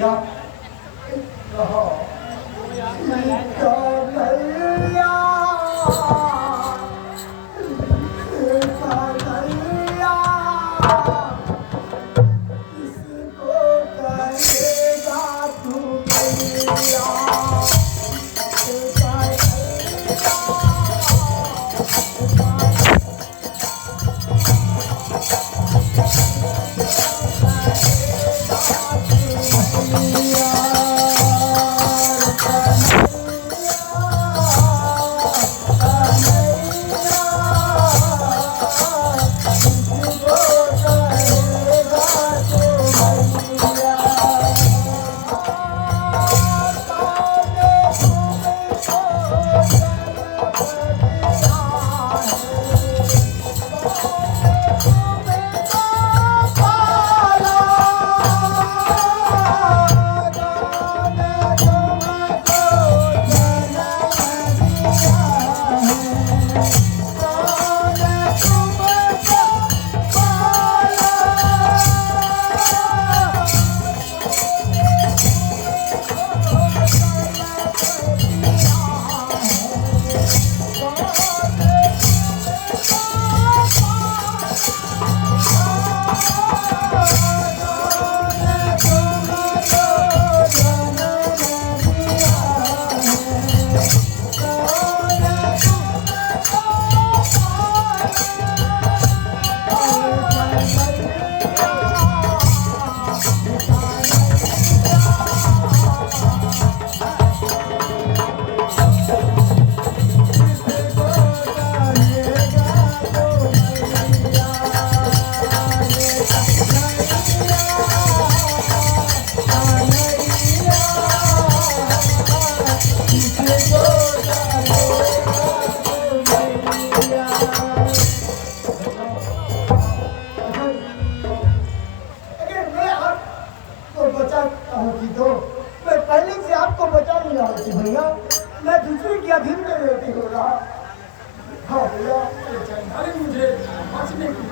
भैया रहो कन्हैया कन्हैया किसको कहेगा तू मैया भैया मैं दूसरे के अधीन में रहती हो रहा। हाँ भैया अरे मुझे बचने की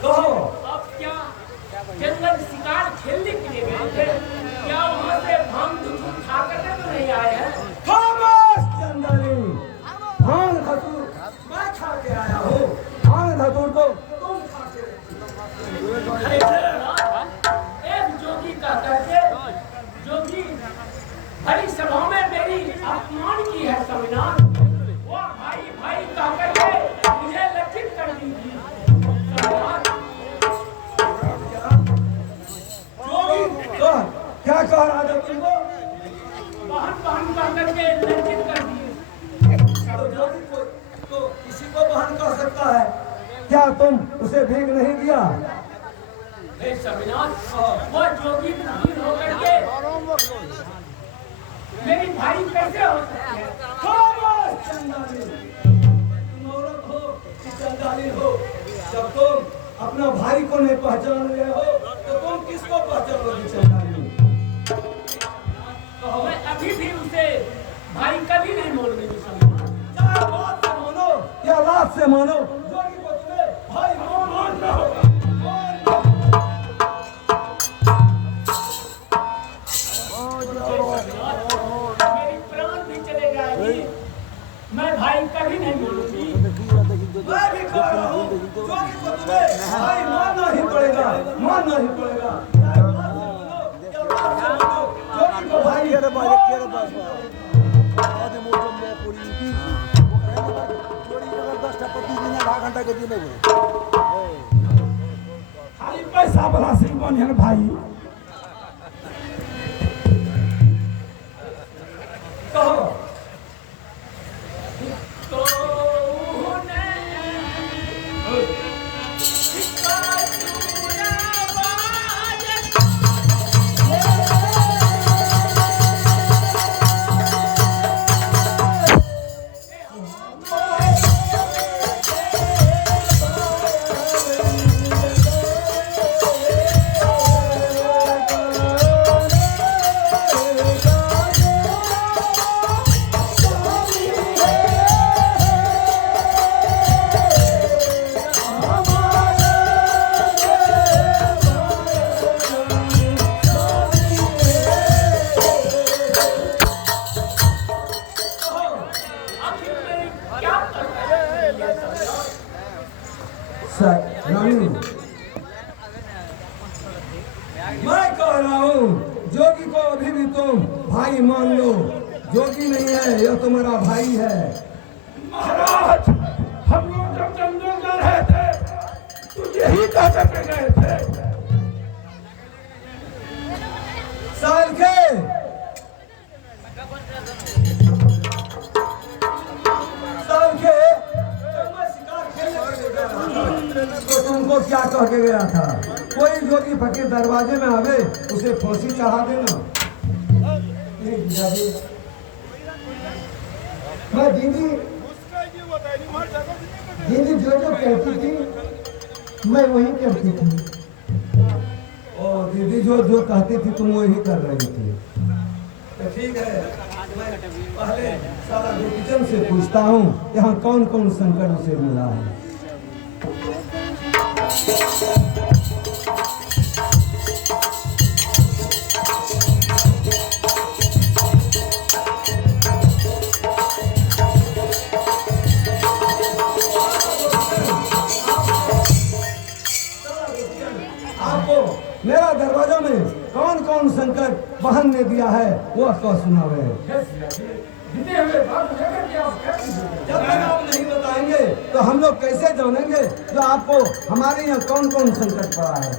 कहो अब क्या जंगल शिकार खेलने के लिए गए थे? क्या वहाँ से भांग धतूर खा करके तो नहीं आए हैं? खामोश चंदनी, भांग धतूर मैं खा के आया हूँ, भांग धतूर तो तुम खा के अरे एक जोगी का करके जोगी बड़ी सभा में मेरी अपमान की है स्वामीनाथ। वो भाई भाई का करके मुझे लज्जित कर दी थी स्वामीनाथ। जोगी क्या कह रहा था तुमको? बहन बहन का करके लज्जित कर दिए। तो जोगी को तो किसी को बहन कह सकता है, क्या तुम उसे भीख नहीं दिया? हे स्वामीनाथ, वो जोगी बुद्धि होकर के मेरी भाई कैसे हो सकती है? खामोश चंदाली, तुम औरत हो कि चंदाली हो? जब तुम अपना भाई को नहीं पहचान रहे हो तो तुम किसको पहचानोगी चंदाली? मैं अभी भी उसे भाई कभी नहीं बोलने की स्वामीनाथ। चाहे बात से मानो या लात से मानो, जोगी को तुम्हें भाई मानना होगा। मेरी प्राण भी चले जाएगी, मैं भाई कभी नहीं बोलूंगी। मैं भी कह रहा हूँ, जोगी को तुम्हें भाई मानना ही पड़ेगा, मानना ही पड़ेगा। चाहे बात से मानो या लात से मानो, जोगी को भाई खाली पैसा वाला से बनियन भाई। कहो तो उन्हें इसका चूड़ा बाज आखिर मेरी क्या रानी, मैं कह रहा हूँ जोगी को अभी भी तुम भाई मान लो। जोगी नहीं है, यह तुम्हारा भाई है। महाराज, हम लोग जब जंगल में रहे थे तो यही कह करके गए थे। साल के तो तुमको क्या कह के गया था? कोई जोगी फकीर दरवाजे में आवे उसे फांसी चढ़ा देना। मैं दीदी दीदी जो कहती थी मैं वही करती थी। और दीदी जो कहती थी तुम वही कर रही थी। तो ठीक है, मैं पहले सारा डिवीजन से पूछता हूँ यहाँ कौन कौन संकट उसे मिला है। आपको मेरा दरवाजा में कौन कौन संकट बहन ने दिया है वो कह सुनावे। जब तक आप नहीं बताएंगे तो हम लोग कैसे जानेंगे जो आपको हमारे यहाँ कौन कौन संकट पड़ा है।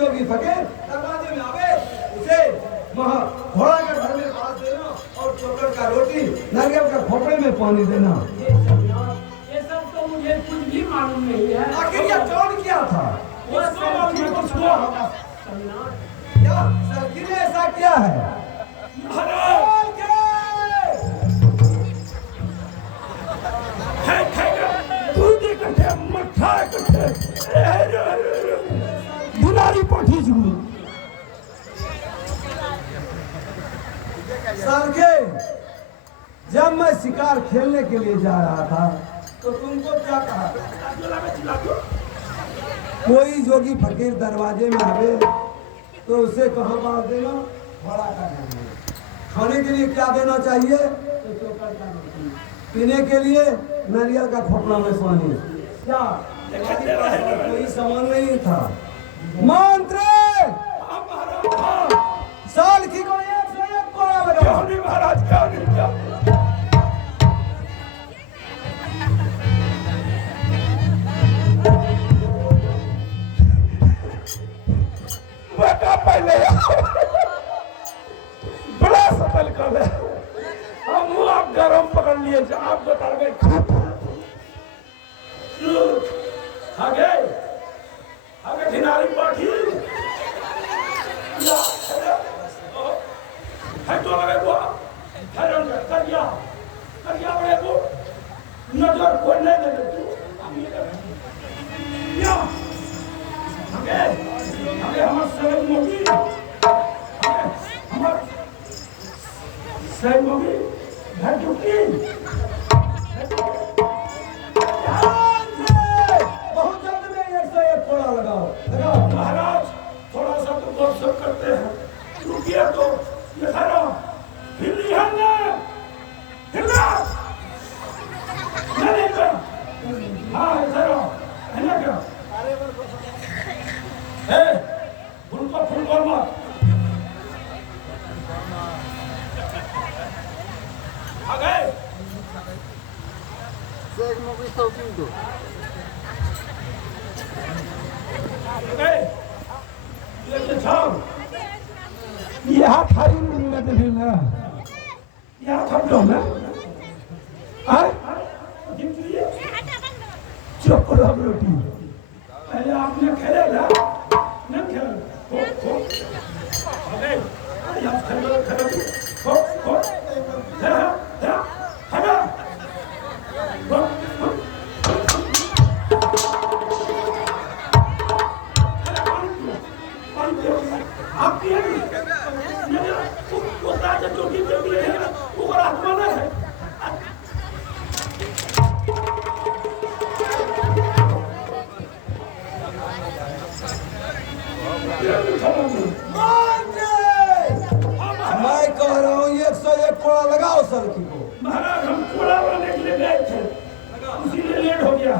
जोगी फकीर दरवाजे में आवे उसे वहाँ घोड़ा का घर में पास देना और चोकर का रोटी नारियल का खोपड़े में पानी देना। ये सब तो मुझे कुछ भी मालूम नहीं है। आखिर ये कौन किया था? वो सब मुझे कुछ हुआ होगा। क्या सरकी ने ऐसा किया है? दुलारी पोठी जुगनू सरके जब मैं शिकार खेलने के लिए जा रहा था तो तुमको क्या कहा? कोई जोगी फकीर दरवाजे में आवे तो उसे कहाँ बांध देना? घोड़ा का घर में। खाने के लिए क्या देना चाहिए? तो चोकर का रोटी। पीने के लिए नारियल का खोपड़ा में पानी। क्या कोई सामान नहीं था? मंत्री साल की को 101 कोड़ा लगाओ। महाराज क्या नहीं पहले बड़ा सतल कल है। हम आप गरम पकड़ लिए आप बता गए आगे आगे खिलाड़ी पाठी है तो लगे वो कर दिया बड़े को नजर कोई नहीं दे तू आगे आगे हमारे सही मोगी हमारे सही मोगी घर चुकी बहुत जल्द में 101 कोड़ा लगाओ लगाओ। महाराज थोड़ा सा तो गौर करते हैं रुकिए तो ये सारा हिली है ना हिलना नहीं कर हाँ सारा है ना क्या है उनका फुल कर मत आ गए Zeg nog eens ook niet doen. गए ये छाव यहाँ थारी में तो फिर ना यहाँ थक जाओ ना आए चोकर हम रोटी पहले आपने खेले ना न खेल खो खो अरे यहाँ खेलो खेलो खो खो है है आप वो राजा जोगी जोगी है वो आत्मा है मैं कह रहा हूँ 101 कोड़ा लगाओ सरकी को। महाराज हम कोड़ा बनाने के लिए गए थे इसीलिए लेट हो गया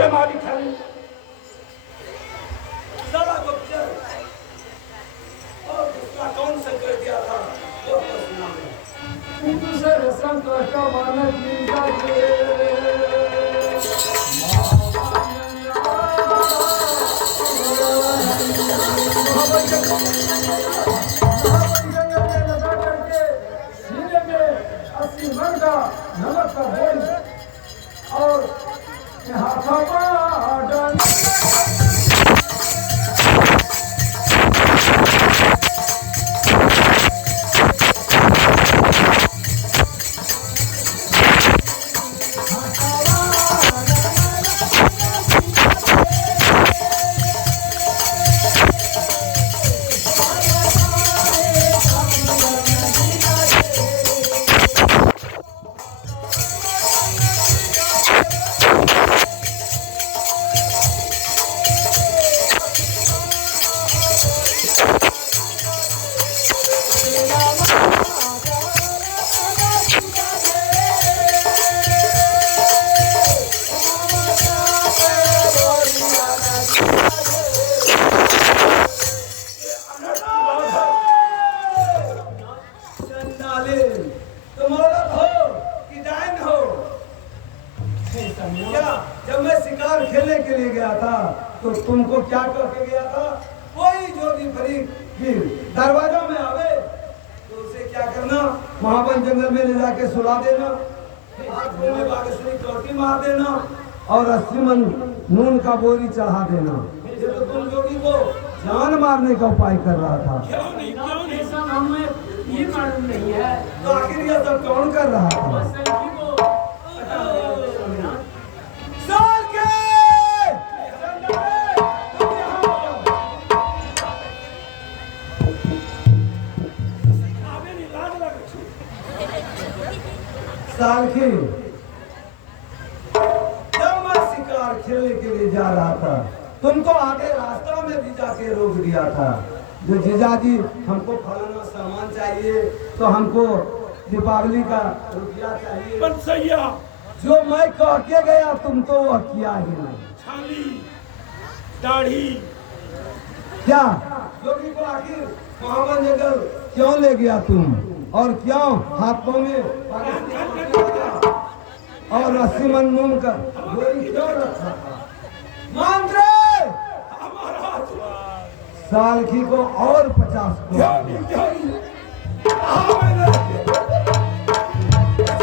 हमारी खाली सारा गुप्तचर और उसका कौन संकर दिया था वो तो सुना है। दूसरे रसम का माना जिंदा सीने में 80 मन का नमक का बोल और गया था तो तुमको क्या कह के गया था? कोई जोगी फरीक फिर दरवाजा में आवे तो उसे क्या करना, वहां पर जंगल में ले जाके सुला देना, हाथ में बागेश्वरी चौकी मार देना और 80 मन नून का बोरी चढ़ा देना। ये तो तुम जोगी को जान मारने का उपाय कर रहा था। क्यों नहीं ऐसा हमें ये मालूम नहीं है। तो आखिर यह सब कौन कर रहा था? बस सैलकी को पता है स्वामीनाथ। साल के साल की जब मैं शिकार खेलने के लिए जा रहा था तुमको आगे रास्ता में भी जाके रोक दिया था। जो जीजाजी हमको फलाना सामान चाहिए तो हमको दीपावली का रुपया चाहिए, बनसैया जो मैं कह के गया तुम तो वह किया ही नहीं। छाली दाढ़ी क्या जोगी को आखिर महावन जंगल क्यों ले गया तुम, और क्यों हाथों में और 80 मन मूंग का गोली क्यों रखा था? मंत्री सालखी को और 50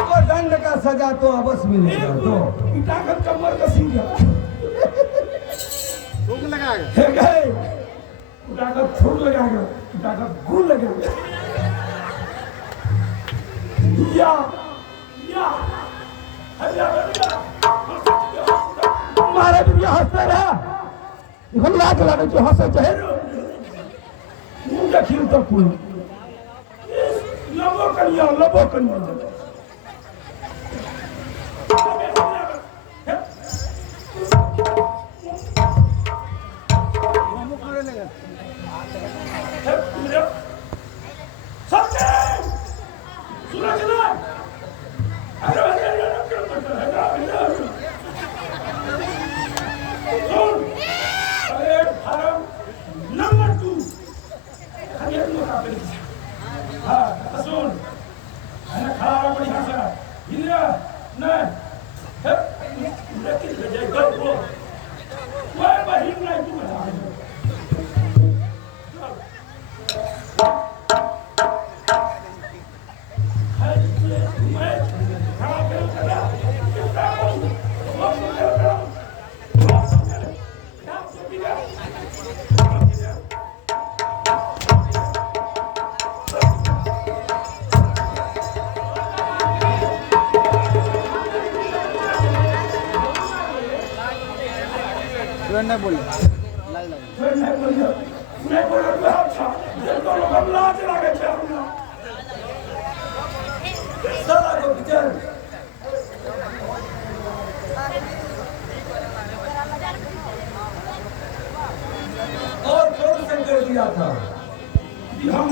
को दंड का सजा तो अवश्य मिलेगा। तो उठाकर कमर कसीगा थूक लगाएगा है गए उठाकर थूक लगाएगा, उठाकर गुल लगाएगा। या हमारे दुनिया हंसते रहा हम लाख लाख जो हंसे चाहे मुंडा खिल तो कोई लबो कनिया नहीं बोले और कौन संकर दिया था? हम